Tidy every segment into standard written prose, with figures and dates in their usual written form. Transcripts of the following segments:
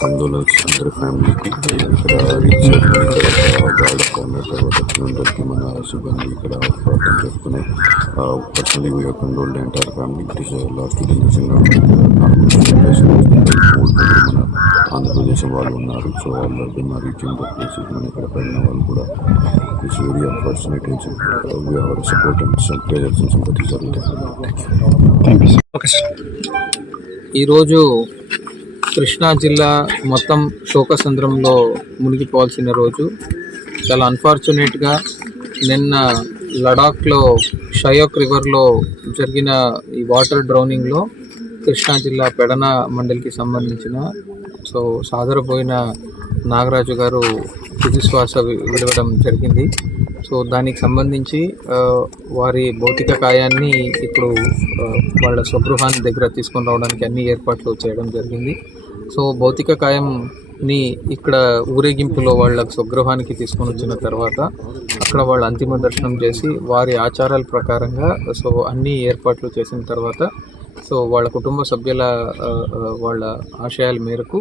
Condolence అందరి ఫ్యామిలీకి ఇక్కడ రీచ్ గాడ్ కార్నర్ తర్వాత వచ్చినందరికీ మన సిబ్బంది ఇక్కడ ప్రార్థన చేసుకునే personally we are condole the entire family. It is last 2 days మన ఆంధ్రప్రదేశ్ వాళ్ళు ఉన్నారు. సో వాళ్ళు రీచింగ్ ద ప్లేసెస్ మన ఇక్కడ పడిన వాళ్ళు కూడా it's very unfortunate. We are support and prayers and sympathy జరుగుతాయి. ఈరోజు కృష్ణా జిల్లా మొత్తం శోకసంద్రంలో మునిగిపోవాల్సిన రోజు. చాలా అన్ఫార్చునేట్గా నిన్న లడాఖ్లో షయోక్ రివర్లో జరిగిన ఈ వాటర్ డ్రౌనింగ్లో కృష్ణా జిల్లా పెడన మండలికి సంబంధించిన సాదరపోయిన నాగరాజు గారు తుదిశ్వాస విడవడం జరిగింది. సో దానికి సంబంధించి వారి భౌతిక కాయాన్ని ఇప్పుడు వాళ్ళ స్వగృహాన్ని దగ్గర తీసుకొని రావడానికి అన్ని ఏర్పాట్లు చేయడం జరిగింది. సో భౌతిక కాయంని ఇక్కడ ఊరేగింపులో వాళ్ళ స్వగృహానికి తీసుకొని వచ్చిన తర్వాత అక్కడ వాళ్ళు అంతిమ దర్శనం చేసి వారి ఆచారాల ప్రకారంగా అన్ని ఏర్పాట్లు చేసిన తర్వాత వాళ్ళ కుటుంబ సభ్యుల వాళ్ళ ఆశయాల మేరకు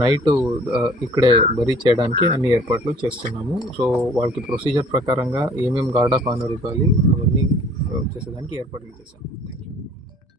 నైటు ఇక్కడే బరీ చేయడానికి అన్ని ఏర్పాట్లు చేస్తున్నాము. వాళ్ళకి ప్రొసీజర్ ప్రకారంగా ఏమేమి గార్డ్ ఆఫ్ ఆనర్ ఇవ్వాలి అవన్నీ చేసేదానికి ఏర్పాట్లు చేశాము.